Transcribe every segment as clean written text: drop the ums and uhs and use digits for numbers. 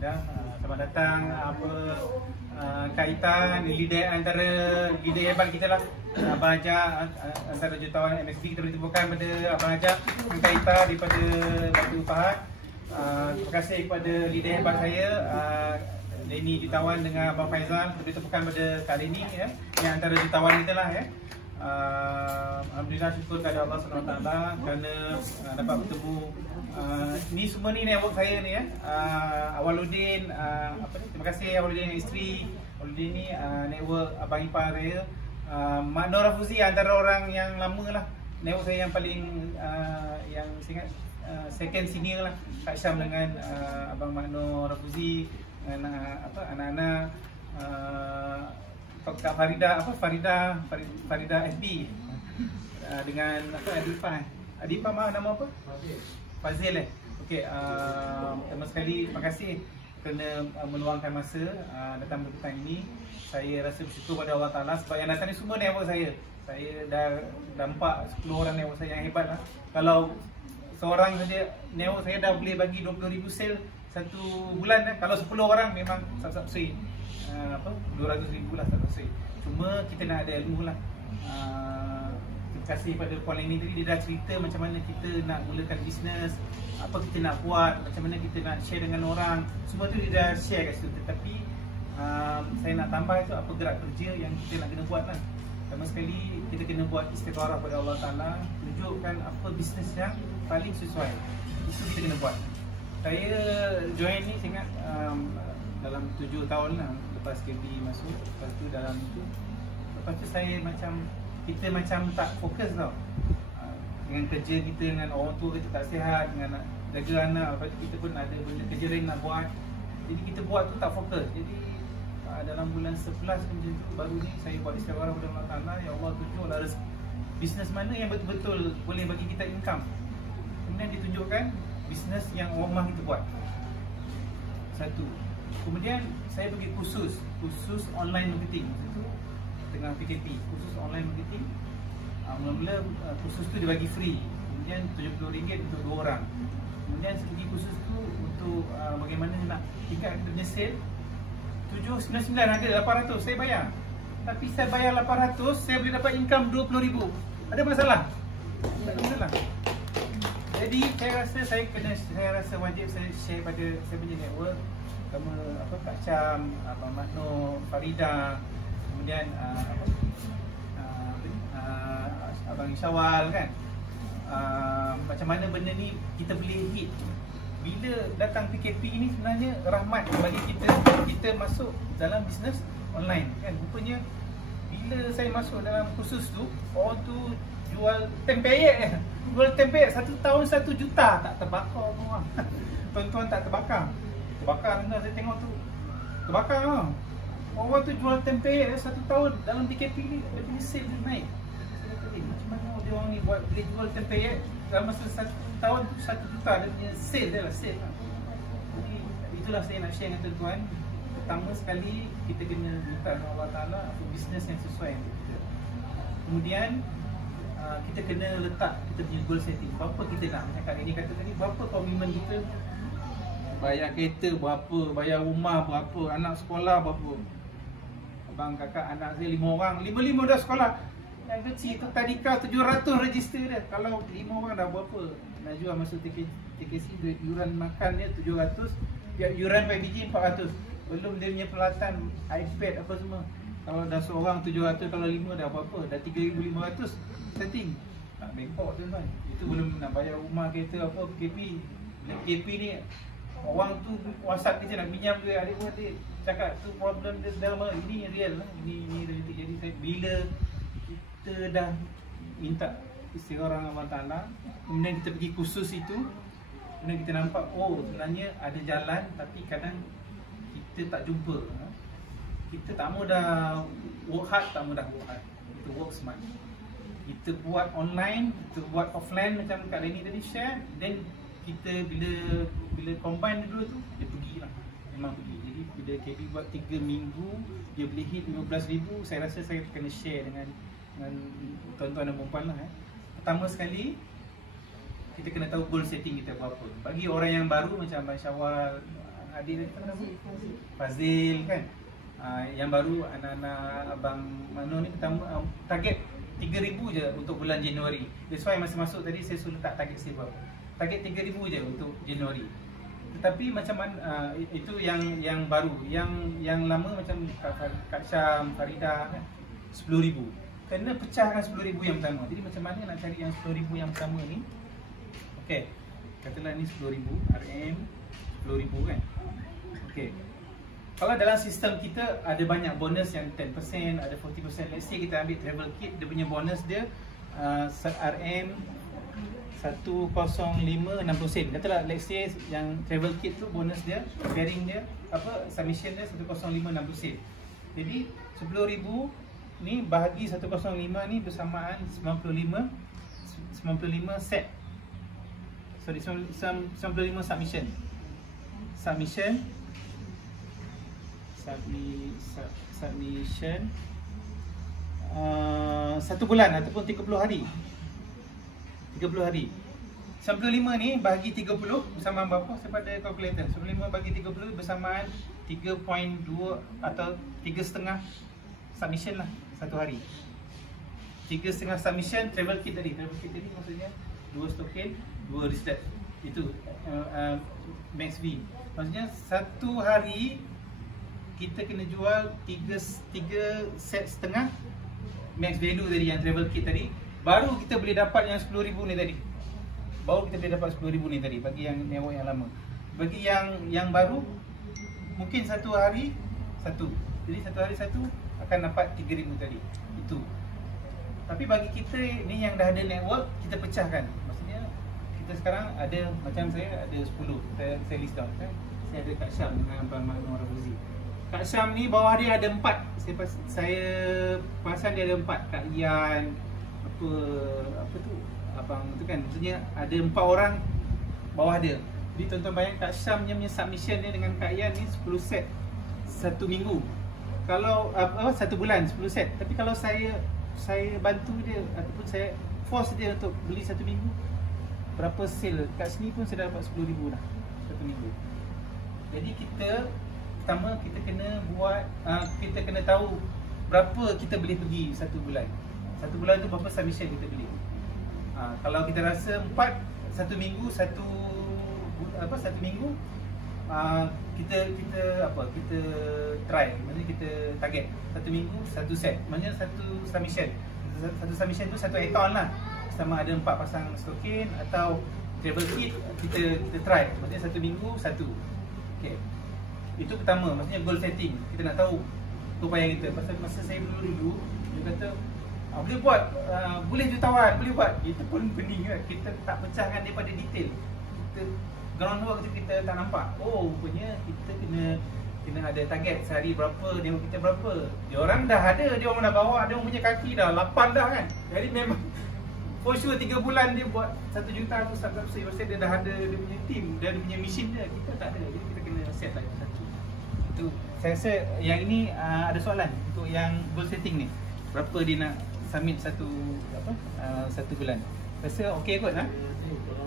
Dah, selamat datang kaitan antara leader hebat kita lah, Abang Ajak, antara jutawan MSB. Kita boleh temukan pada Abang Ajak kaitan daripada Dr. Fahad. Terima kasih kepada leader hebat saya, Lenny jutawan dengan Abang Faizal. Kita boleh temukan pada kali ini ya, yang antara jutawan kita lah ya. Alhamdulillah, syukur kepada Allah SWT kerana dapat bertemu. Ni semua ni network saya ni ya. Awaludin, terima kasih Awaludin yang isteri. Awaludin ni network abang ipar saya. Mak Nur Rafuzi antara orang yang lama lah. Network saya yang paling yang saya ingat second senior lah. Kak Syam dengan abang Mak Nur Rafuzi dengan anak-anak. Kak Farida FB dengan Adipa nama apa? Fazil Okey, pertama sekali terima kasih kerana meluangkan masa datang pada petang ini. Saya rasa bersyukur pada Allah Taala sebab yang datang ni semua network saya. Saya dah nampak 10 orang network saya yang hebat lah. Kalau seorang saja network saya dah boleh bagi 20,000 sale satu bulan kan. Kalau 10 orang memang subscribe 200,000 lah tak rasa. Cuma kita nak ada ilmu lah. Terima kasih pada Puan Lenny tadi, dia dah cerita macam mana kita nak mulakan bisnes, apa kita nak buat, macam mana kita nak share dengan orang. Semua tu dia dah share kat situ. Tetapi saya nak tambah itu apa gerak kerja yang kita nak kena buat lah. Pertama sekali kita kena buat istikharah pada Allah Ta'ala, tunjukkan apa bisnes yang paling sesuai. Itu kita kena buat. Saya join ni saya ingat dalam 7 tahun lah lepas KB masuk. Lepas tu dalam itu, lepas tu saya kita macam tak fokus tau dengan kerja kita, dengan orang tua kita tak sihat, dengan nak jaga anak. Lepas tu kita pun ada benda kerja lain nak buat. Jadi kita buat tu tak fokus. Jadi dalam bulan 11 macam tu baru ni saya buat istikharah kepada Allah Ta'ala. Ya Allah, tunjuklah bisnes mana yang betul-betul boleh bagi kita income. Kemudian ditunjukkan bisnes yang rumah kita buat. Satu. Kemudian saya pergi khusus online marketing. Itu tengah PKP, khusus online marketing. Mula-mula khusus tu dibagi free. Kemudian RM70 untuk 2 orang. Kemudian saya pergi khusus tu untuk bagaimana nak tingkatkan kita punya sale. 799 ada 800 saya bayar. Tapi saya bayar 800, saya boleh dapat income 20,000. Ada masalah? Tak ada masalah. Jadi saya rasa wajib saya share pada saya punya network. Pertama Kak Syam, Abang Makno, Farida, kemudian Abang Syawal kan. Macam mana benda ni kita boleh hit. Bila datang PKP ni sebenarnya rahmat bagi kita masuk dalam bisnes online kan. Rupanya bila saya masuk dalam khusus tu, orang tu jual tempeyek. Jual tempeyek 1 tahun 1 juta, tak terbakar orang. Tuan-tuan tak terbakar. Terbakar dengar saya tengok tu. Terbakar lah. Orang tu jual tempeyek 1 tahun dalam PKP ni, dia punya sale dia naik. Saya kata, macam mana dia orang ni boleh jual tempeyek dalam masa 1 tahun 1 juta, dia punya sale dia lah, sale lah. Jadi itulah saya nak share dengan tuan-tuan. Pertama sekali kita kena minta dengan Allah Ta'ala apa bisnes yang sesuai untuk kita. Kemudian kita kena letak kita punya goal setting. Berapa kita nak, macam Kak Lenny kata tadi, berapa komitmen kita. Bayar kereta berapa, bayar rumah berapa, anak sekolah berapa. Abang kakak anak saya 5 orang, 5 dah sekolah. Yang kecil tu tadika 700 register dia. Kalau 5 orang dah berapa? Najwa masuk TKC, duit yuran makan dia 700, yuran PBG 400. Belum dia punya peralatan iPad apa semua. Kalau dah seorang 700, kalau 5 dah berapa? Dah 3,500 setting. Tak bengkok tu kan. Itu belum nak bayar rumah, kereta apa, PKP. PKP ni orang tu WhatsApp kita nak pinjam duit, adik-adik cakap tu problem dia sedang lama. Ini real lah. Ini realiti. Jadi bila kita dah minta istikharah Allah Ta'ala, kemudian kita pergi khusus itu, kemudian kita nampak sebenarnya ada jalan, tapi kadang kita tak jumpa. Kita tak mahu dah work hard, tak mahu dah work hard. Kita work smart. Kita buat online, kita buat offline macam Kak Lenny tadi share. Then kita bila combine dua tu, dia pergilah. Memang pergi. Jadi bila KB buat 3 minggu, dia boleh hit 15,000. Saya rasa saya kena share dengan tuan-tuan dan perempuan lah. Pertama sekali, kita kena tahu goal setting kita berapa. Bagi orang yang baru macam Abang Syawal, adik tadi apa nama? Fazil kan. Yang baru anak-anak abang Mano ni pertama target 3,000 je untuk bulan Januari. That's why masa masuk tadi saya suruh tak target saya berapa. Target 3,000 je untuk Januari. Tetapi macam mana itu yang baru. Yang lama macam Kak Syam, Farida kan 10,000. Kena pecahkan 10,000 yang pertama. Jadi macam mana nak cari yang 10,000 yang pertama ni? Okey. Katalah ni 10,000 RM 10,000 kan. Okey. Kalau dalam sistem kita ada banyak bonus yang 10%, ada 40%. Let's say kita ambil travel kit, dia punya bonus dia RM 105.60 sen. Katalah let's say yang travel kit tu bonus dia, faring dia, submission dia 105.60 sen. Jadi 10,000 ni bahagi 105 ni bersamaan 95 set. Sorry, 95 submission. Submission 1 bulan ataupun 30 hari. 30 hari. 95 ni bahagi 30 bersamaan berapa? Saya pada calculator. 95 bagi 30 bersamaan 3.2 atau 3.5 submission lah satu hari. 3.5 submission travel kit tadi. Travel kit tadi maksudnya 2 token, 2 reset. Itu max V. Maksudnya satu hari kita kena jual 3 set setengah max value tadi yang travel kit tadi. Baru kita boleh dapat yang 10,000 ni tadi. Baru kita boleh dapat 10,000 ni tadi bagi yang network yang lama. Bagi yang baru mungkin satu hari satu. Jadi satu hari satu akan dapat 3,000 tadi. Itu. Tapi bagi kita ni yang dah ada network, kita pecahkan. Maksudnya kita sekarang ada macam saya ada 10. Saya list down kan. Saya ada Kak Syam dengan Abang Maknur Rafizi. Kak Syam ni bawah dia ada 4. Saya perasan dia ada 4. Kak Ian apa tu abang tu kan, maksudnya ada 4 orang bawah dia. Jadi tuan-tuan bayang Kak Syam punya submission dia dengan Kak Ian ni 10 set satu minggu. Kalau satu bulan 10 set. Tapi kalau saya bantu dia ataupun saya force dia untuk beli satu minggu, berapa sale kat sini pun saya dah dapat 10,000 dah satu minggu. Jadi pertama kita kena buat kita kena tahu berapa kita boleh pergi satu bulan. Satu bulan tu berapa submission kita beli. Kalau kita rasa 4 satu minggu satu minggu kita try, maksudnya kita target satu minggu satu set, maksudnya satu submission tu satu add-on lah, sama ada 4 pasang stokin atau travel kit kita try, maksudnya satu minggu satu. Okay. Itu pertama, maksudnya goal setting. Kita nak tahu upaya kita. Pasal masa saya dulu dia kata boleh buat, boleh jutawan, boleh buat. Kita pun pening kan. Kita tak pecahkan daripada detail. Kita groundwork tu kita tak nampak. Oh, rupanya kita kena ada target sehari berapa, dia kita berapa. Dia orang dah ada, dia orang dah bawa, dia orang punya kaki dah 8 dah kan. Jadi memang for sure 3 bulan dia buat 1 juta tu satu pasal dia dah ada dia punya team, dia ada punya mission dia. Kita tak ada. Jadi kita kena set lagi satu. Itu saya rasa yang ini ada soalan untuk yang goal setting ni. Berapa dia nak submit satu bulan. Rasa okey kot ha? Kalau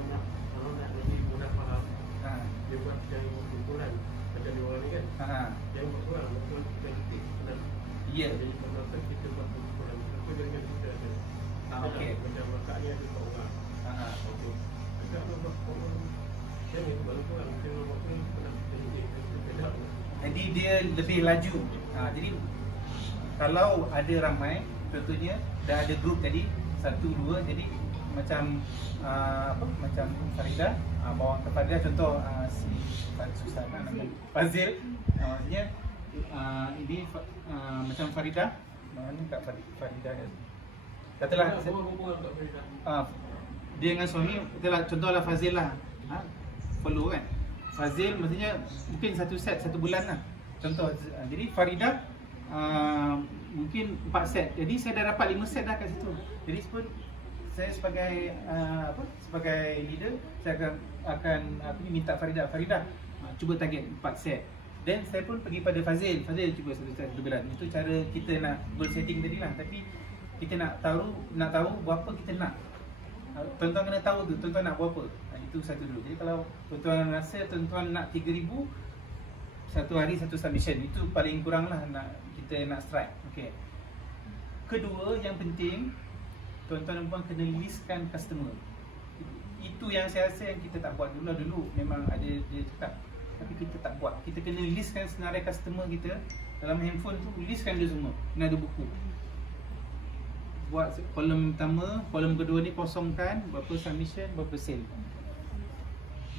nak lebih mudah faham, dia buat yang ukuran macam dia orang ni kan. Yang ukuran betul kita nak. Ya. Jadi penonton kita buat ukuran. Apa dengan kita ada. Okey. Macam makanya ada orang. Okey. Kita buat ukuran. Yang itu baru kurang. Kita buat ni pernah kita sedap. Jadi dia lebih laju. Jadi kalau ada ramai, contohnya dah ada grup tadi 1, 2, jadi macam macam Farida bawa ke Farida, contoh si Susana Fazil, maksudnya ini macam Farida, mana kat Farida dia katalah dia dengan suami, katalah contohlah Fazil lah, follow kan Fazil, maksudnya mungkin satu set satu bulan lah contoh. Jadi Farida mungkin 4 set. Jadi saya dah dapat 5 set dah kat situ. Jadi pun saya sebagai sebagai leader, saya akan minta Farida cuba target 4 set. Dan saya pun pergi pada Fazil cuba satu bulan. Itu cara kita nak goal setting tadi lah. Tapi kita nak tahu berapa kita nak. Tuan-tuan kena tahu tu, tuan-tuan nak berapa. Itu satu dulu. Jadi kalau tuan-tuan rasa tuan-tuan nak 3,000, satu hari satu submission. Itu paling kurang lah kita nak strike. Okay. Kedua yang penting, tuan-tuan dan puan kena listkan customer. Itu yang saya rasa yang kita tak buat dulu memang ada dia cakap, tapi kita tak buat. Kita kena listkan senarai customer kita dalam handphone tu, listkan dia semua. Kena ada buku. Buat kolom pertama, kolom kedua ni kosongkan, berapa submission, berapa sale.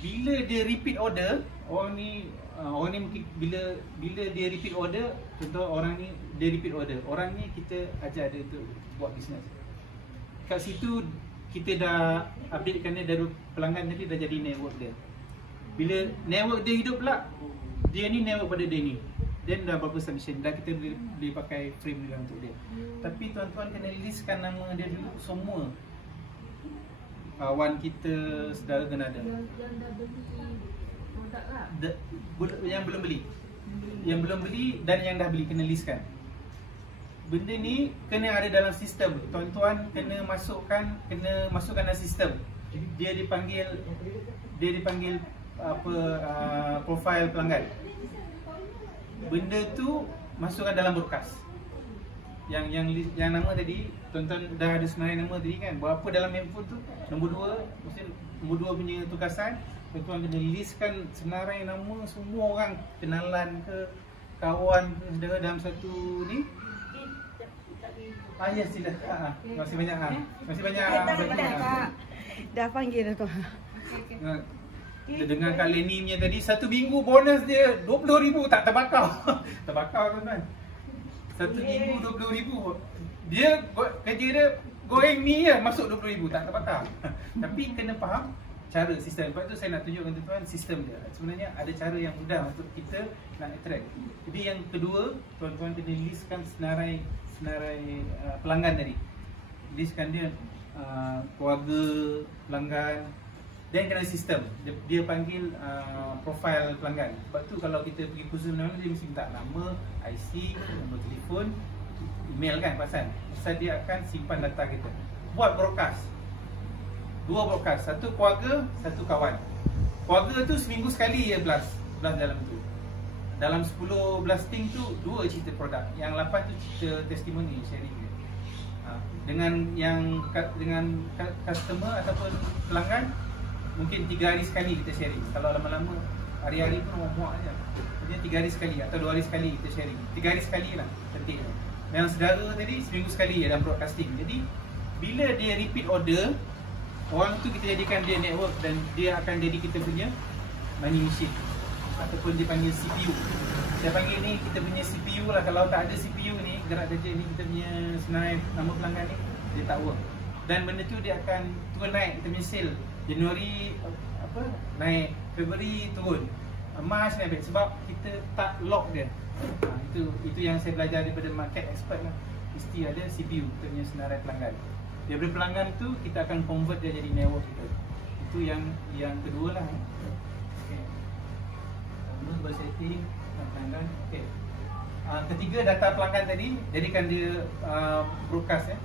Bila dia repeat order, orang ni mungkin bila dia repeat order, contoh orang ni dia repeat order, orang ni kita ajar dia untuk buat bisnes. Kat situ kita dah updatekan dia dari pelanggan tadi, dah jadi network dia. Bila network dia hidup pula, dia ni network pada dia ni, then dah berapa submission, dah kita boleh pakai frame dia untuk dia. Tapi tuan-tuan kena listkan nama dia dulu semua. Kawan kita, saudara kena ada. Yang dah beli produk lah. Yang belum beli. Yang belum beli dan yang dah beli kena listkan. Benda ni kena ada dalam sistem. Tuan-tuan kena masukkan dalam sistem. Dia dipanggil profil pelanggan. Benda tu masukkan dalam broadcast. Yang nama tadi, tuan-tuan dah ada senarai nama tadi kan. Berapa dalam handphone tu? Nombor 2, mesti nombor 2 punya tugasan. Tuan-tuan kena listkan senarai nama semua orang, kenalan ke, kawan ke, saudara dalam satu ni. Ya, sila. Terima kasih banyak. Terima kasih banyak. Dah panggil dah tu. Kita dengar Kak Leni punya tadi, 1 minggu bonus dia 20,000, tak terbakar. Terbakar tuan-tuan. 1 minggu 20,000. Dia kerja dia goreng mi je masuk 20,000, tak terbakar. Tapi kena faham cara sistem. Sebab tu saya nak tunjukkan tuan-tuan sistem dia. Sebenarnya ada cara yang mudah untuk kita nak attract. Jadi yang kedua, tuan-tuan kena listkan senarai pelanggan tadi. Listkan dia keluarga pelanggan, dan kena sistem. Dia panggil profil pelanggan. Sebab tu kalau kita pergi kursus mana-mana, dia mesti minta nama, IC, nombor telefon, email kan, pasal dia akan simpan data kita. Buat broadcast. 2 broadcast, satu keluarga, satu kawan. Keluarga tu seminggu sekali je blast dalam tu. Dalam 10 blasting tu 2 cerita produk, yang 8 tu cerita testimoni, sharing dia. Dengan customer ataupun pelanggan mungkin 3 hari sekali kita sharing. Kalau lama-lama hari-hari pun muak je. Jadi 3 hari sekali atau 2 hari sekali kita sharing. 3 hari sekali lah penting. Yang saudara tadi seminggu sekali dalam broadcasting. Jadi bila dia repeat order, orang tu kita jadikan dia network dan dia akan jadi kita punya money machine ataupun dia panggil CPU. Saya panggil ni kita punya CPU lah. Kalau tak ada CPU ni, gerak kerja ni, kita punya senarai nama pelanggan ni, dia tak work. Dan benda tu dia akan turun naik, kita punya sale. Januari naik, Februari turun, Mac naik sebab kita tak lock dia. Itu yang saya belajar daripada market expert lah. Mesti ada CPU, kita punya senarai pelanggan. Daripada pelanggan tu kita akan convert dia jadi network kita. Itu yang kedua lah. Okay. Bersetting pelanggan. Okay. Ketiga, data pelanggan tadi, jadikan dia broadcast ya.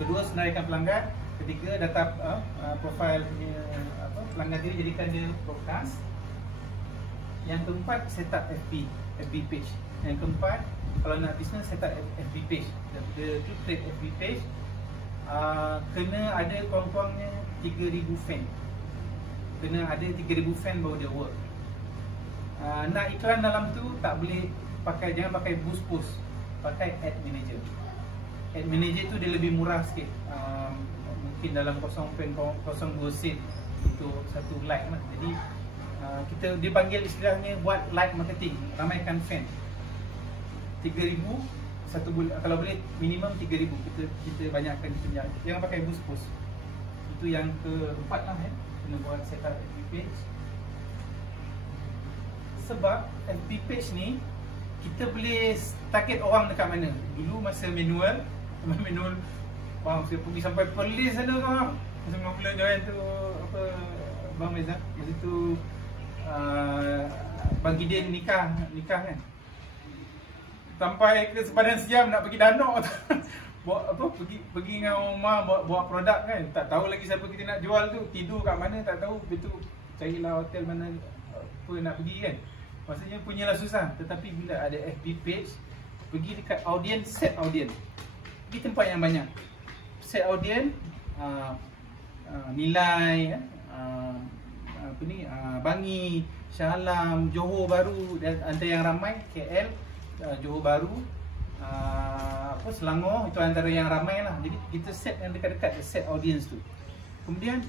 Kedua, senaraikan pelanggan. Ketiga, data profil punya pelanggan diri, jadikan dia broadcast. Yang keempat, set up FB page. Yang keempat, kalau nak business, set up FB page. Dia create FB page. Kena ada kurang-kurangnya 3,000 fan. Kena ada 3,000 fan baru dia work. Nak iklan dalam tu tak boleh jangan pakai boost post, pakai ad manager. Ad manager tu dia lebih murah sikit. Mungkin dalam 0.02 sen untuk satu like lah. Jadi dia panggil istilahnya buat like marketing, ramaikan fan. 3,000 satu bulan, kalau boleh minimum 3,000 kita banyakkan kita punya. Jangan pakai boost post. Itu yang keempat lah kena buat set up FB page. Sebab FB page ni kita boleh target orang dekat mana. Dulu masa manual bang, saya pergi sampai Perlis sana kau. Masa mula join tu Bang Meza, masa tu Bang Gideon nikah kan. Sampai ke sepadan Siam nak pergi Danau pergi dengan rumah buat produk kan. Tak tahu lagi siapa kita nak jual tu, tidur kat mana tak tahu, betul carilah hotel mana apa nak pergi kan. Maksudnya punyalah susah. Tetapi bila ada FB page, pergi dekat audience, set audience. Pergi tempat yang banyak. Set audience, nilai, Bangi, Shah Alam, Johor Bahru, dan antara yang ramai KL, Johor Bahru, Selangor, itu antara yang ramai lah. Jadi kita set yang dekat-dekat, set audience tu. Kemudian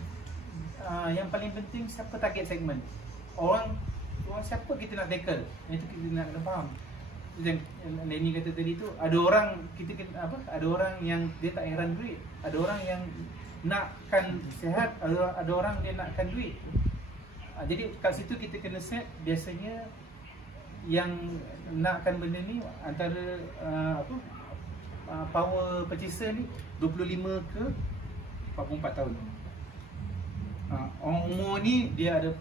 yang paling penting, siapa target segmen. Orang siapa kita nak tackle. Itu kita nak kena faham. Yang Lenny kata tadi tu, ada orang kita kena ada orang yang dia tak heran duit, ada orang yang nakkan sihat, ada orang dia nakkan duit. Jadi kat situ kita kena set. Biasanya yang nakkan benda ni antara power purchaser ni 25 ke 44 tahun. Orang umur ni dia ada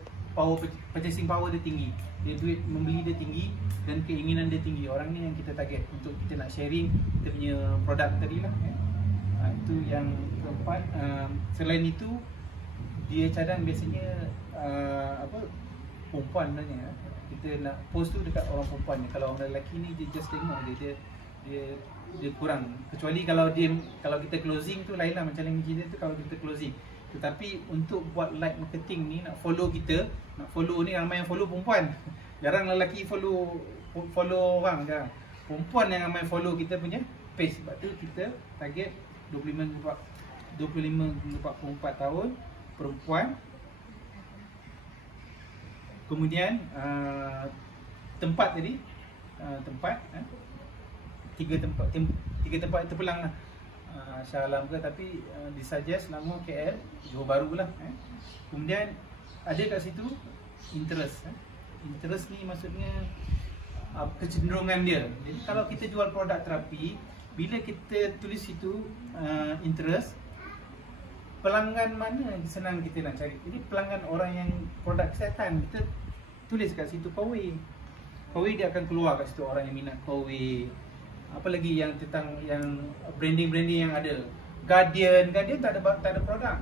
purchasing power dia tinggi, dia duit membeli dia tinggi dan keinginan dia tinggi. Orang ni yang kita target untuk kita nak sharing kita punya produk tadi lah. Itu yang keempat. Selain itu, dia cadang biasanya perempuan sebenarnya. Kita nak post tu dekat orang perempuan ni. Kalau orang lelaki ni dia just tengok dia kurang. Kecuali kalau kita closing tu lain lah, macam yang kita tu kalau kita closing. Tetapi untuk buat live marketing ni, nak follow kita, nak follow ni, ramai yang follow perempuan. Jarang lelaki follow orang, jarang. Perempuan yang ramai follow kita punya page. Sebab tu kita target 25-44 tahun, perempuan. Kemudian tempat tadi, tiga tempat terpulang lah. Shah Alam ke, tapi disuggest Selangor, KL, Johor Bahru lah. Kemudian ada kat situ interest. Interest ni maksudnya kecenderungan dia. Jadi kalau kita jual produk terapi, bila kita tulis situ interest, pelanggan mana senang kita nak cari. Jadi pelanggan orang yang produk kesihatan, kita tulis kat situ Kowe. Kowe dia akan keluar kat situ orang yang minat Kowe. Apa lagi yang tentang yang branding yang ada. Guardian tak ada produk.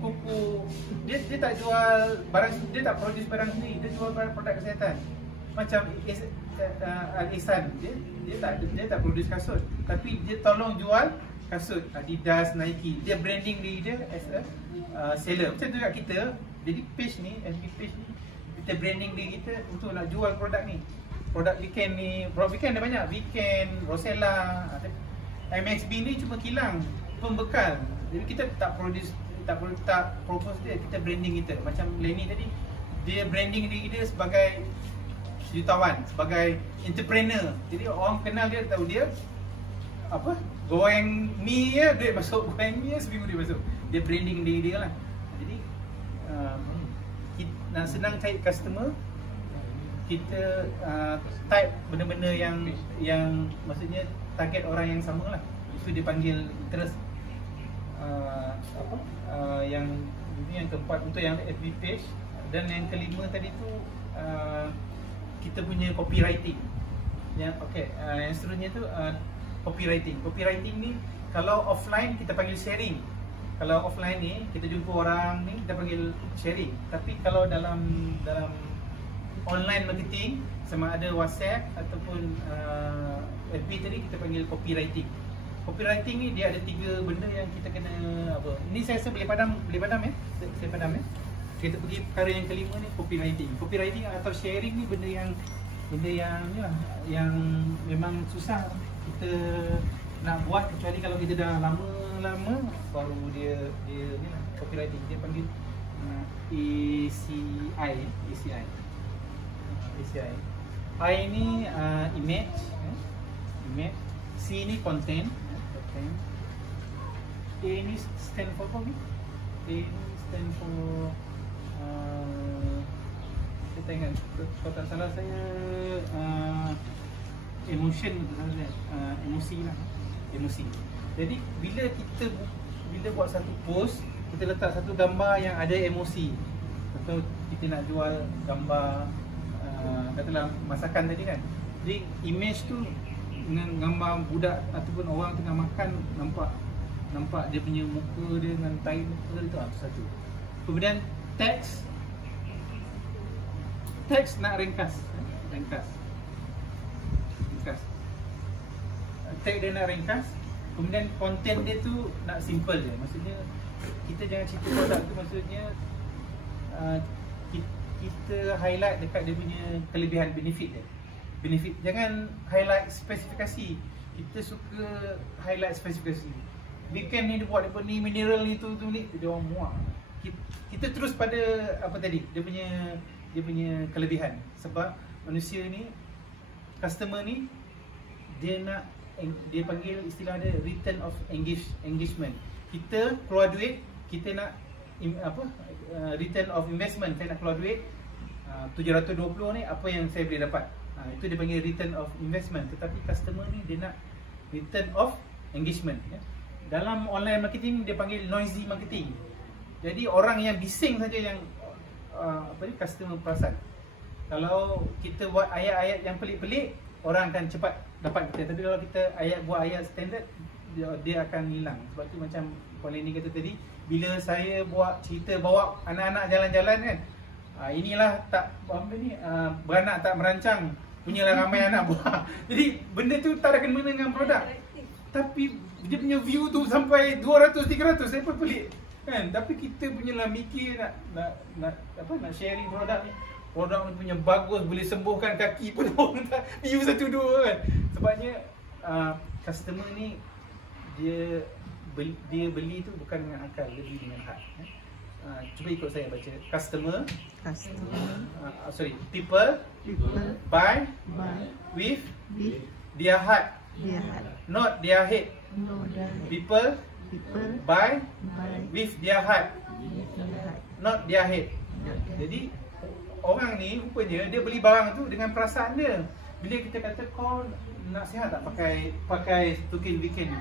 Kuku dia tak jual barang, dia tak produce barang sendiri, dia jual produk kesihatan. Macam Al-Ihsan, dia tak produce kasut, tapi dia tolong jual kasut Adidas, Nike. Dia branding diri dia as a seller. Macam tu kat kita. Jadi page ni, FB page ni, kita branding diri kita untuk nak jual produk ni. Produk weekend ni, produk weekend ada banyak. Weekend, Rosella, MXB ni cuma kilang, pembekal. Jadi kita tak propose dia, kita branding kita. Macam Lenny tadi, dia branding diri dia sebagai jutawan, sebagai entrepreneur. Jadi orang kenal dia, tahu dia goreng mi ya, duit masuk, goreng mi ya, seminggu dia masuk. Dia branding diri dia lah. Jadi nak senang cari customer, kita type benda-benda yang maksudnya target orang yang sama lah. Itu dia panggil interest. Yang keempat untuk yang FB page. Dan yang kelima tadi tu kita punya copywriting. Yang seterusnya tu copywriting. Copywriting ni kalau offline kita panggil sharing. Kalau offline ni kita jumpa orang ni kita panggil sharing. Tapi kalau dalam online marketing, sama ada WhatsApp ataupun FB tadi, kita panggil copywriting. Copywriting ni dia ada 3 benda yang kita kena Ini saya rasa boleh padam ya. Saya padam ya. Kita pergi perkara yang kelima ni, copywriting. Copywriting atau sharing ni benda yang memang susah kita nak buat, kecuali kalau kita dah lama baru dia ni lah, copywriting. Dia panggil ACI. I ni image, C ni content. A ni stand for apa ni? A ni stand for saya ingat, kalau tak salah saya emotion, emosi lah. Emosi. Jadi bila buat satu post, kita letak satu gambar yang ada emosi. Atau kita nak jual gambar katalah masakan tadi kan. Jadi image tu dengan gambar budak ataupun orang tengah makan, nampak dia punya muka dia dengan tahi muka dia tu, satu. Kemudian text teks nak ringkas. Tag dia nak ringkas. Kemudian konten dia tu nak simple je. Maksudnya kita jangan cerita produk tu, maksudnya kita highlight dekat dia punya kelebihan, benefit dia. Benefit, jangan highlight spesifikasi. Kita suka highlight spesifikasi. Weekend ni dia buat apa ni, mineral ni tu ni, dia orang muak. Kita terus pada apa tadi, dia punya kelebihan. Sebab manusia ni, customer ni, dia panggil istilah dia return of engagement. Kita keluar duit, kita nak return of investment. Saya nak keluar duit 720 ni, apa yang saya boleh dapat. Itu dia panggil return of investment. Tetapi customer ni dia nak return of engagement, ya. Dalam online marketing dia panggil noisy marketing. Jadi orang yang bising saja yang customer perasan. Kalau kita buat ayat-ayat yang pelik-pelik, orang akan cepat dapat kita. Tapi kalau kita buat ayat standard, dia akan hilang. Sebab tu macam Puan Leni kata tadi, bila saya buat cerita bawa anak-anak jalan-jalan kan, inilah tak beranak tak merancang, punyalah ramai anak buah. Jadi benda tu tak ada kena dengan produk. Tapi dia punya view tu sampai 200-300, saya pun pelik kan. Tapi kita punyalah mikir nak sharing produk ni. Produk ni punya bagus, boleh sembuhkan kaki pun orang tak view 1-2 kan. Sebabnya customer ni dia beli tu bukan dengan akal, dia beli dengan hak. Cuba ikut saya baca. People buy with their heart, not their head. People buy with their heart, not their head. Jadi orang ni rupanya dia beli barang tu dengan perasaan dia. Bila kita kata kau nak sihat tak pakai token weekend ni,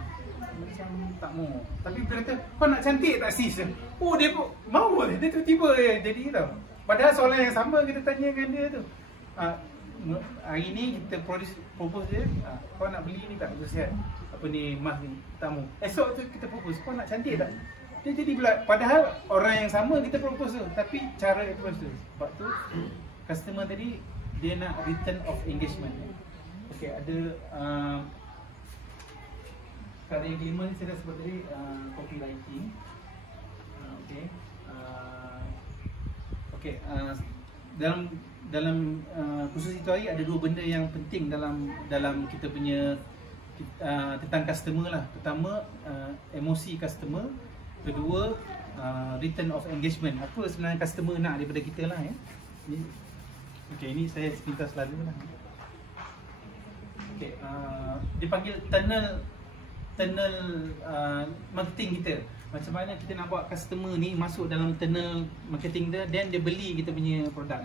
macam tak mau. Tapi bila kata kau nak cantik tak sis, oh dia pun mau, dia tiba-tiba jadi tau. Padahal soalan yang sama kita tanya dengan dia tu. Hari ni kita propose dia, kau nak beli ni tak untuk sihat, apa ni, mask ni, tak mau. Esok tu kita propose, kau nak cantik tak? Dia jadi pula, padahal orang yang sama kita propose tu, tapi cara approach tu. Sebab tu customer tadi dia nak return of engagement. Okey, ada karya kelima ni saya dah sebut tadi, copywriting. Okey, dalam khusus itu hari ada dua benda yang penting dalam kita punya tentang customer lah. Pertama, emosi customer. Kedua, return of engagement. Apa sebenarnya customer nak daripada kita lah, ya. Okey, ini saya sepintas lalu lah. Okey, dia panggil tunnel marketing kita. Macam mana kita nak buat customer ni masuk dalam tunnel marketing dia, then dia beli kita punya produk.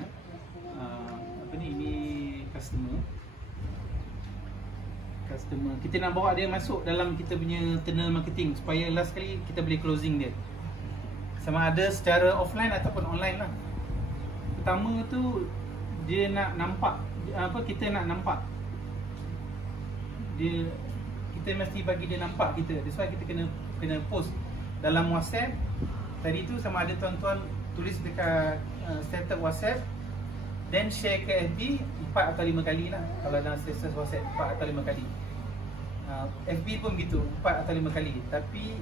Ini customer. Kita nak bawa dia masuk dalam kita punya tunnel marketing supaya last kali kita boleh closing dia. Sama ada secara offline ataupun online lah. Pertama tu dia nak nampak, kita nak nampak dia, kita mesti bagi dia nampak kita. That's why kita kena post dalam WhatsApp. Tadi tu sama ada tuan-tuan tulis dekat status WhatsApp, then share ke FB 4 atau 5 kali lah. Kalau dalam status WhatsApp 4 atau 5 kali. FB pun begitu, 4 atau 5 kali. Tapi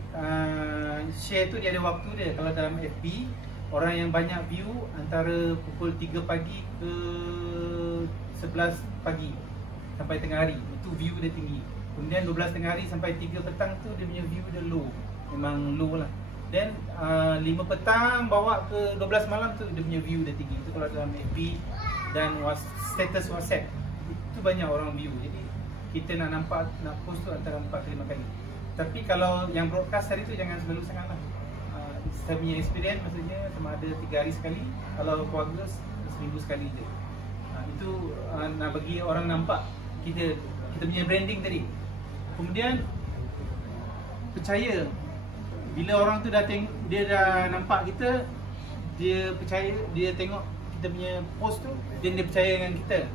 share tu dia ada waktu dia. Kalau dalam FB, orang yang banyak view antara pukul 3 pagi ke 11 pagi sampai tengah hari, itu view dia tinggi. Kemudian 12 tengah hari sampai 3 petang tu dia punya view dia low. Memang low lah. Then 5 petang bawa ke 12 malam tu dia punya view dia tinggi. Itu kalau dalam FB dan status WhatsApp, itu banyak orang view. Jadi kita nak nampak, nak post tu antara 4 ke 5 kali. Tapi kalau yang broadcast hari tu jangan selalu sangat lah. Saya punya experience maksudnya sama ada 3 hari sekali. Kalau keluarga seminggu sekali je. Itu nak bagi orang nampak kita punya branding tadi. Kemudian percaya. Bila orang tu dia dah nampak kita, dia percaya, dia tengok kita punya post tu, dan dia percaya dengan kita.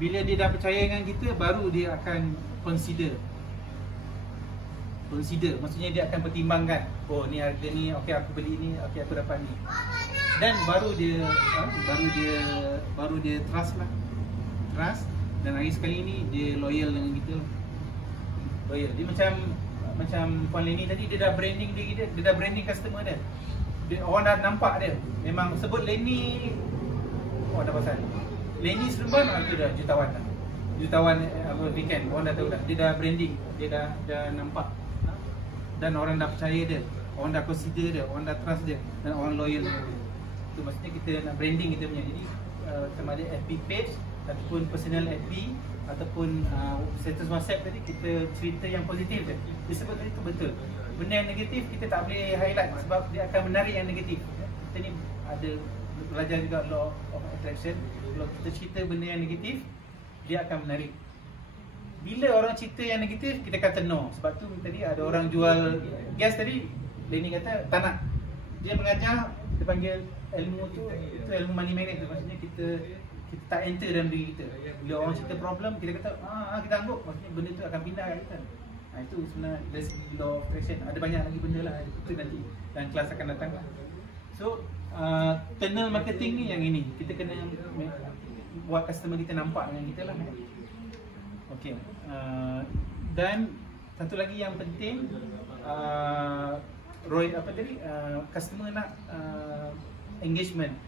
Bila dia dah percaya dengan kita, baru dia akan consider, maksudnya dia akan pertimbangkan. Oh ni harga ni, okey aku beli ni, okey aku dapat ni. Dan baru dia baru dia trust lah. Trust, dan lagi sekali ni dia loyal dengan kita lah. Loyal. Dia macam Puan Leni tadi, dia dah branding dia dah branding customer dia. Orang dah nampak dia. Memang sebut Leni, dah pasal Leni Seremban, itu dah jutawan dah. Jutawan weekend, orang dah tahu dah. Dia dah branding, dia dah nampak. Dan orang dah percaya dia, orang dah consider dia, orang dah trust dia, dan orang loyal dia. Itu maksudnya kita nak branding kita punya. Jadi sama ada FB page ataupun personal FB ataupun status WhatsApp tadi, kita cerita yang positif je. Dia sebut tadi tu betul. Benda yang negatif kita tak boleh highlight sebab dia akan menarik yang negatif. Kita ni ada belajar juga law of attraction. Kalau kita cerita benda yang negatif, dia akan menarik. Bila orang cerita yang negatif, kita kata no. Sebab tu tadi ada orang jual gas tadi, Leni kata tak nak. Dia mengajar, kita panggil ilmu tu, itu ilmu money magnet tu. Maksudnya kita tak enter dalam diri kita. Bila orang cerita problem, kita kata kita anggap, maksudnya benda tu akan pindah kat kita. Itu sebenarnya dari segi law of attraction. Ada banyak lagi benda lah, itu nanti dalam kelas akan datang lah. So tunnel marketing ni yang ini, kita kena buat customer kita nampak dengan kita lah. Okay. Dan satu lagi yang penting, customer nak engagement,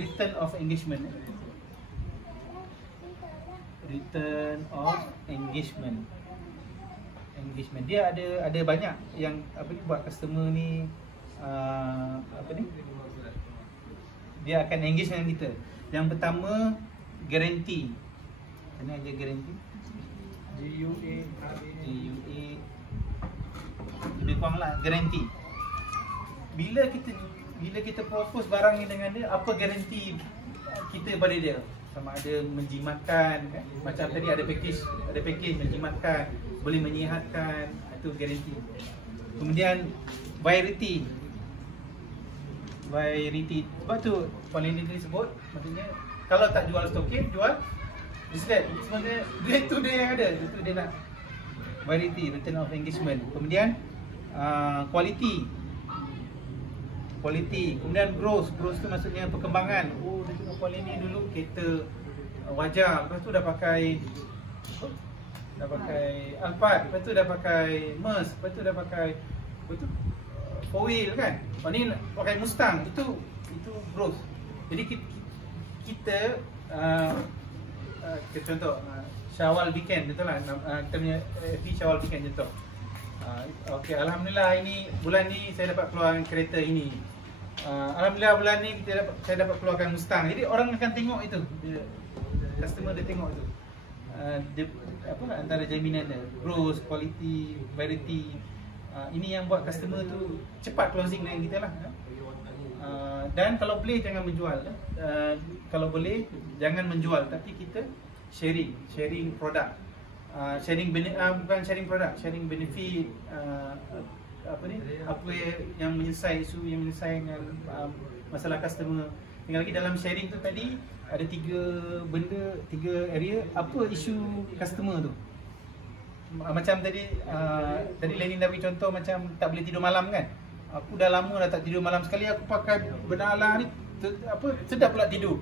return of engagement. Return of engagement. Dia ada banyak yang buat customer ni dia akan engage dengan kita. Yang pertama, guarantee. Mana aja guarantee? GUA lebih kurang lah, guarantee. Bila kita propose barang ni dengan dia, apa guarantee kita pada dia? Sama ada menjimatkan, macam tadi ada package menjimatkan, boleh menyihatkan, itu guarantee. Kemudian variety. Sebab tu Puan Leni tadi sebut, maksudnya kalau tak jual stokin, jual display. Sebenarnya dia yang ada, itu dia nak variety, return of engagement. Kemudian quality. Kemudian growth tu maksudnya perkembangan. Dia tengok Puan Leni dulu kereta wajar, lepas tu dah pakai Alphard, lepas tu dah pakai Merc, lepas tu dah pakai four wheel kan. Ni pakai Mustang, itu growth. Jadi kita contoh Syawal weekend, betul lah, kita punya FB Syawal weekend contoh. Okey, alhamdulillah ini bulan ni saya dapat keluarkan kereta ini. Alhamdulillah bulan ni saya dapat keluarkan Mustang. Jadi orang akan tengok itu. Customer dia tengok itu. Antara jaminan dia, growth, quality, variety. Ini yang buat customer tu cepat closing dengan kita lah. Dan kalau boleh jangan menjual. Kalau boleh jangan menjual, tapi kita sharing produk. Bukan sharing produk, sharing benefit, apa yang menyelesaikan isu yang menyelesaikan masalah customer. Tinggal lagi dalam sharing tu tadi ada 3 area. Apa isu customer tu? Macam tadi Leni dah bagi contoh macam tak boleh tidur malam kan. Aku dah lama dah tak tidur malam, sekali aku pakai benala ni sedap pula tidur.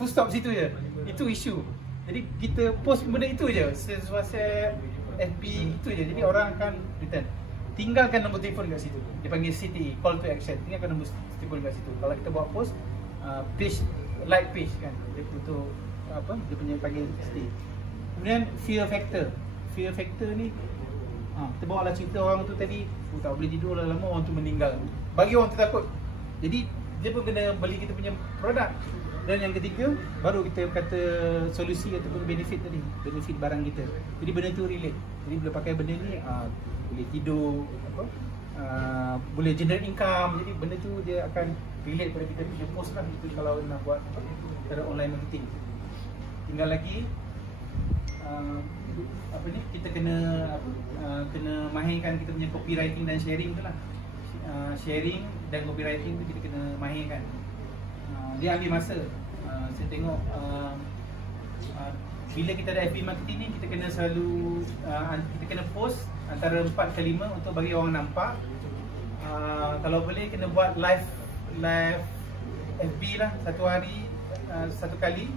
Full stop situ je. Itu isu. Jadi kita post benda itu je, WhatsApp, FB, itu je. Jadi orang akan return. Tinggalkan nombor telefon kat situ. Dia panggil CTE, call to action. Tinggalkan nombor telefon kat situ. Kalau kita buat post page, like page kan, dia untuk dia punya panggil stay. Kemudian fear factor ni kita bawa lah cerita orang tu tadi, tak boleh tidur lah lama, orang tu meninggal. Bagi orang tu takut. Jadi dia pun kena beli kita punya produk. Dan yang ketiga, baru kita kata solusi ataupun benefit tadi, benefit barang kita. Jadi benda tu relate. Jadi bila pakai benda ni boleh tidur, boleh generate income. Jadi benda tu dia akan relate pada kita punya post lah. Itu kalau nak buat cara online marketing. Tinggal lagi kita kena mahirkan kita punya copywriting dan sharing tu lah. Sharing dan copywriting tu kita kena mahirkan. Dia ambil masa. Saya tengok bila kita ada FB marketing ni, kita kena selalu kita kena post antara 4 ke 5 untuk bagi orang nampak. Kalau boleh kena buat live FB lah, satu hari satu kali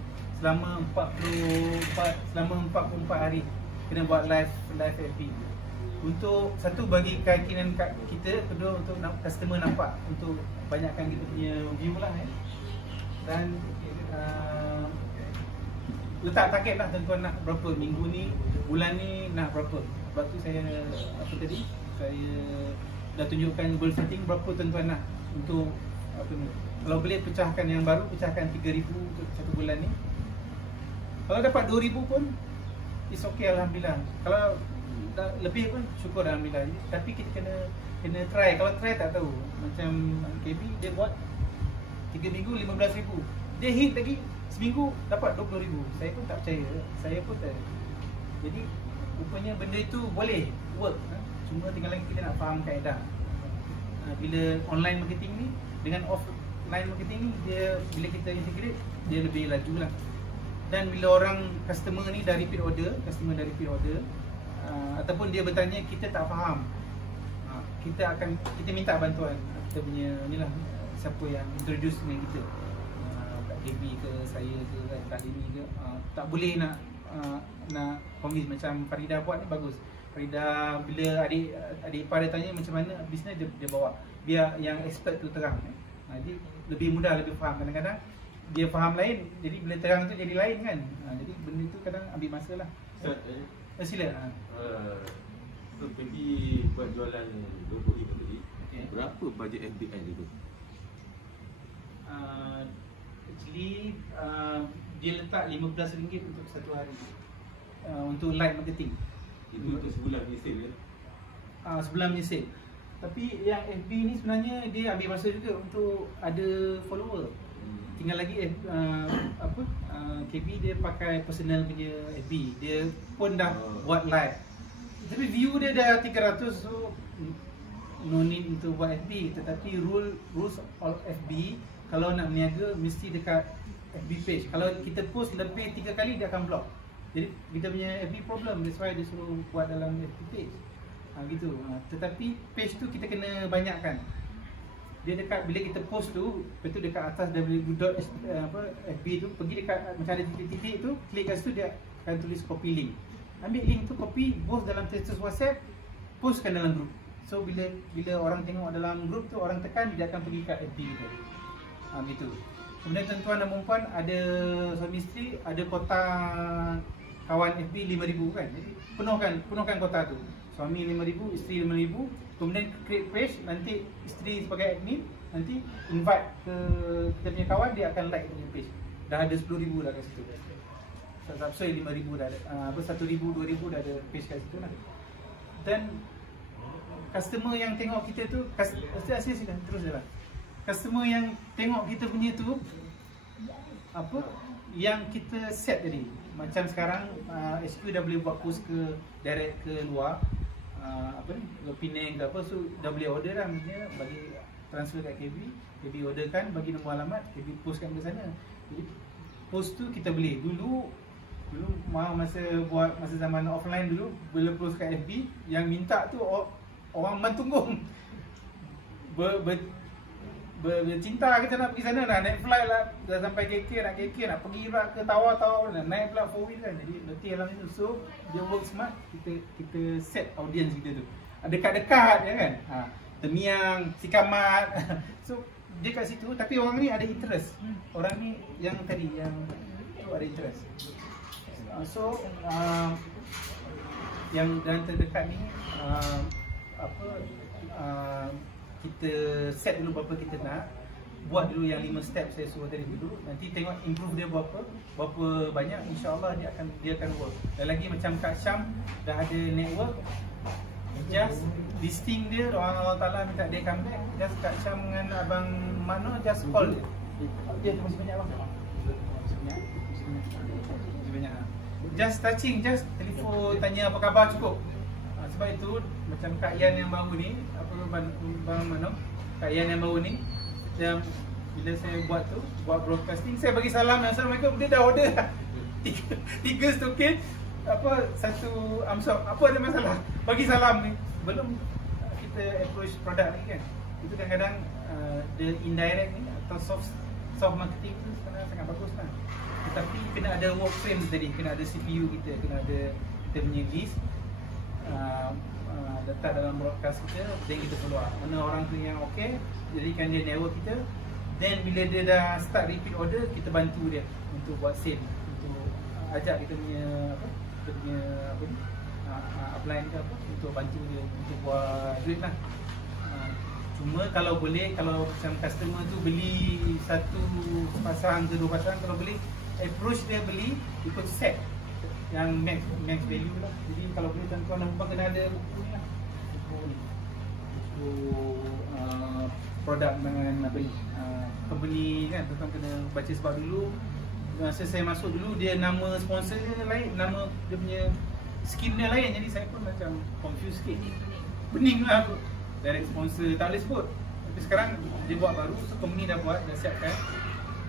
selama 44 hari kena buat live FB. Untuk satu bagi keyakinan kita, kedua untuk customer nampak, untuk banyakkan kita punya view lah Dan letak target lah tuan-tuan nak berapa minggu ni, bulan ni nak berapa. Sebab tu saya saya dah tunjukkan goal setting berapa tuan-tuan nak untuk apa ni. Kalau boleh pecahkan yang baru, pecahkan 3,000 untuk satu bulan ni. Kalau dapat 2,000 pun it's okay, alhamdulillah. Kalau lebih pun syukur alhamdulillah. Tapi kita kena try. Kalau try tak tahu. Macam KB dia buat 3 minggu 15,000. Dia hit lagi seminggu dapat 20,000. Saya pun tak percaya. Saya pun tak. Jadi rupanya benda itu boleh work. Cuma tinggal lagi kita nak faham kaedah. Bila online marketing ni dengan offline marketing ni, dia bila kita integrate, dia lebih laju lah. Dan bila orang customer ni dah repeat order, ataupun dia bertanya, kita tak faham, kita minta bantuan. Kita punya inilah, siapa yang introduce dengan kita, Kak KB ke, saya ke, Kak Lini ke, tak boleh nak convince. Macam Farida buat ni bagus. Farida bila adik ipar dia tanya macam mana bisnes, dia bawa, biar yang expert tu terang. Jadi lebih mudah, lebih faham. Kadang-kadang dia faham lain, jadi bila terang tu jadi lain kan. Jadi benda tu kadang ambil masa lah. Sila. So pergi buat jualan 20,000 tadi, berapa bajet FBN itu? Actually dia letak RM15 untuk satu hari, untuk live marketing. Itu untuk sebulan punya sale kan? Sebulan punya sale. Tapi yang FB ni sebenarnya dia ambil masa juga untuk ada follower. Tinggal lagi KB dia pakai personal punya FB. Dia pun dah buat live. Tapi view dia dah 300, so no need untuk buat FB. Tetapi rules of FB, kalau nak berniaga mesti dekat FB page. Kalau kita post lebih 3 kali, dia akan block. Jadi kita punya FB problem, that's why dia suruh buat dalam FB page. Gitu. Tetapi page tu kita kena banyakkan. Dia dekat, bila kita post tu, lepas tu dekat atas www.fb tu, pergi dekat macam ada titik-titik tu, klik kat situ, dia akan tulis copy link. Ambil link tu, copy, post dalam status WhatsApp, postkan dalam group. So bila orang tengok dalam group tu, orang tekan, dia akan pergi kat FB tu. Gitu. Kemudian tuan-tuan dan puan, ada suami isteri, ada kota kawan FB 5,000 kan. Jadi penuhkan kota tu. Suami 5,000, isteri 5,000. Kemudian create page, nanti isteri sebagai admin, nanti invite ke kita punya kawan, dia akan like punya page. Dah ada 10,000 dah kat situ. Subscribe 5,000 dah ada, 1,000, 2,000 dah ada page kat situ lah. Dan customer yang tengok kita tu, sila terus je lah. Customer yang tengok kita punya tu, yang kita set tadi. Macam sekarang SQ dah boleh buat post ke direct ke luar, Penang ke apa, so dah boleh order lah. Maksudnya bagi transfer kat KB orderkan, bagi nombor alamat, KB postkan ke sana. Jadi post tu kita boleh. Dulu masa zaman offline dulu, bila post kat FB, yang minta tu orang Mentunggung bercinta kita nak pergi sana, nak naik flight lah, dah sampai KK, nak pergi lah ke Tawar, naik pula 4-wheel kan. Jadi letih dalam itu. So dia work smart, kita set audience kita tu dekat-dekat je kan. Temiang, Sikamat. So dia kat situ, tapi orang ni ada interest. Orang ni yang tadi, yang tu ada interest. So yang dan terdekat ni kita set dulu berapa kita nak. Buat dulu yang 5 step saya suruh tadi dulu. Nanti tengok improve dia berapa banyak, insya-Allah dia akan work. Dan lagi macam Kak Syam dah ada network, just listing dia, Allah Taala minta dia come back, just Kak Syam dengan Abang Mano just call dia. Dia masih banyak bang. Masih banyak. Just touching, just telefon tanya apa khabar cukup. Sebab itu macam Kak Yan yang baru ni, Bang Mano, Kak Yan yang baru ni, bila saya buat broadcasting, saya bagi salam, Assalamualaikum, dia dah order dah 3 stokin, satu amsok, apa ada masalah, bagi salam ni. Belum kita approach produk ni kan. Itu kadang-kadang the indirect ni atau soft marketing tu sebenarnya sangat bagus lah. Tetapi kena ada work frame tadi, kena ada CPU kita, kena ada kita punya list letak dalam broadcast kita, then kita keluar mana orang tu yang okey, jadikan dia network kita. Then bila dia dah start repeat order, kita bantu dia untuk buat sale, untuk ajak kita punya upline ke apa, untuk bantu dia untuk buat duit lah. Cuma kalau boleh, kalau macam customer tu beli satu pasang ke 2 pasang, kalau boleh approach dia beli ikut set yang max value lah. Jadi kalau boleh tuan-tuan dan puan kena ada buku ni lah, buku produk dengan apa ni, company kan, tuan-tuan kena baca sebab dulu masa saya masuk dulu dia nama sponsor dia lain, nama dia punya skim dia lain, jadi saya pun macam confused sikit. Pening lah aku, direct sponsor tak boleh sebut. Tapi sekarang dia buat baru, so company dah buat, dah siapkan.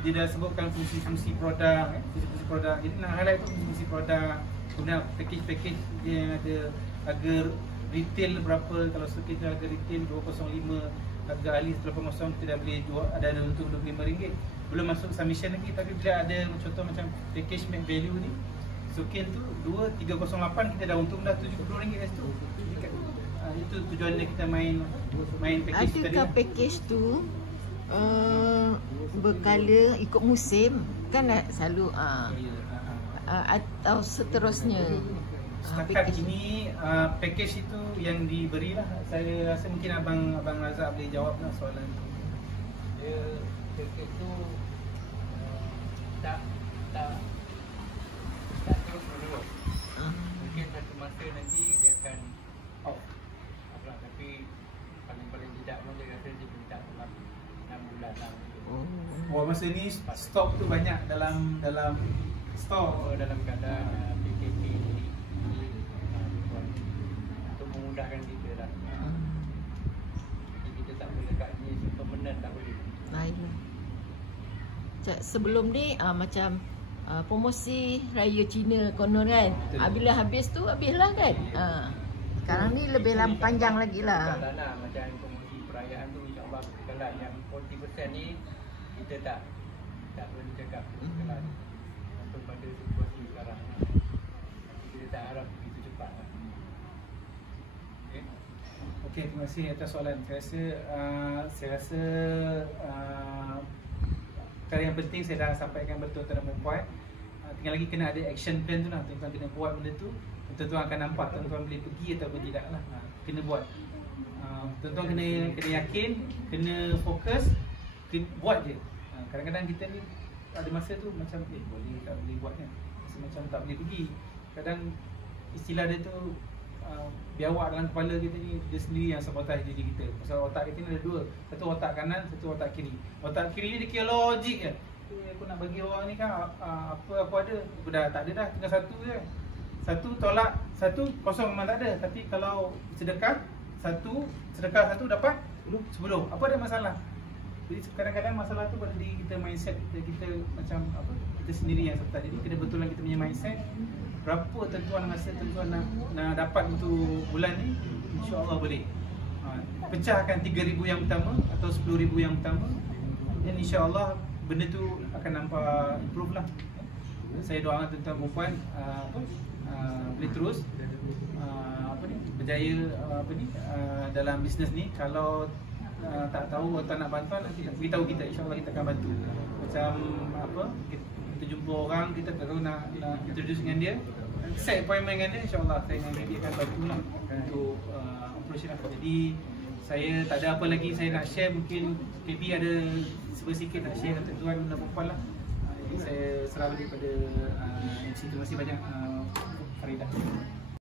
Dia dah sebutkan fungsi-fungsi produk, fungsi-fungsi produk. Jadi nak highlight tu fungsi-fungsi produk. Kemudian package dia yang ada harga retail berapa, kalau kita harga retail 205, harga ahli 180 kita dah boleh jual, ada untuk RM25. Belum masuk submission lagi, tapi bila ada contoh macam package make value ni, Sokin tu 2308 kita dah untung dah RM70 kat situ. Itu tujuannya kita main package tadi. Adakah package tu berkala ikut musim kan, selalu atau seterusnya? Setakat ini package itu yang diberilah. Saya rasa mungkin Abang Razak boleh jawab lah soalan tu. Dia package tu tak terus menerus. Mungkin satu masa nanti dia akan off. Tapi paling tidak pun dia kata dia minta dalam 6 bulan lah. Oh, masa ni stok tu banyak dalam store, dalam keadaan PKP ni untuk memudahkan kita lah. Jadi kita tak boleh kat ni permanent, tak boleh. Sebelum ni macam promosi Raya Cina konon kan, bila habis tu habislah kan. Sekarang ni lebih panjang lagi lah. Lah macam promosi perayaan tu, insyaAllah kalau yang 40% ni kita tak boleh cakap kalau untuk pada situasi sekarang. Kita tak harap begitu cepat lah. Okey, terima kasih atas soalan. Saya rasa perkara yang penting saya dah sampaikan betul tuan-tuan dan puan. Tinggal lagi kena ada action plan tu lah. Tuan-tuan kena buat benda tu. Tuan-tuan akan nampak tuan-tuan boleh pergi ataupun tidak lah. Kena buat. Tuan-tuan kena yakin, kena fokus, buat je. Kadang-kadang kita ni ada masa tu macam boleh tak boleh buat kan. Rasa macam tak boleh pergi. Kadang istilah dia tu biawak dalam kepala kita ni, dia sendiri yang sabotaj diri kita. Pasal otak kita ni ada dua. Satu otak kanan, satu otak kiri. Otak kiri ni dia kira logik je. Aku nak bagi orang ni kan apa aku ada. Aku dah tak ada dah, tinggal satu je. Satu tolak, satu kosong memang tak ada. Tapi kalau sedekah satu dapat 10. Apa ada masalah? Jadi kadang-kadang masalah tu pada diri kita, mindset kita macam apa, kita sendiri yang serta. Jadi kena betulkan kita punya mindset. Berapa tuan-tuan rasa tuan-tuan nak dapat untuk bulan ni, insya-Allah boleh. Pecahkan 3,000 yang pertama atau 10,000 yang pertama, dan insya-Allah benda tu akan nampak improve lah. Saya doakan tuan-tuan perempuan boleh terus berjaya dalam bisnes ni. Kalau tak tahu atau nak bantuan, nanti beritahu kita, insya-Allah kita akan bantu. Macam apa, kita jumpa orang, kita baru nak introduce dengan dia, set appointment dengan dia, insya-Allah saya dengan dia akan bantu lah untuk operation apa. Jadi saya tak ada apa lagi saya nak share. Mungkin KB ada sedikit nak share dengan tuan dan perempuan lah. Jadi saya serah daripada MC. Terima kasih banyak Faridah.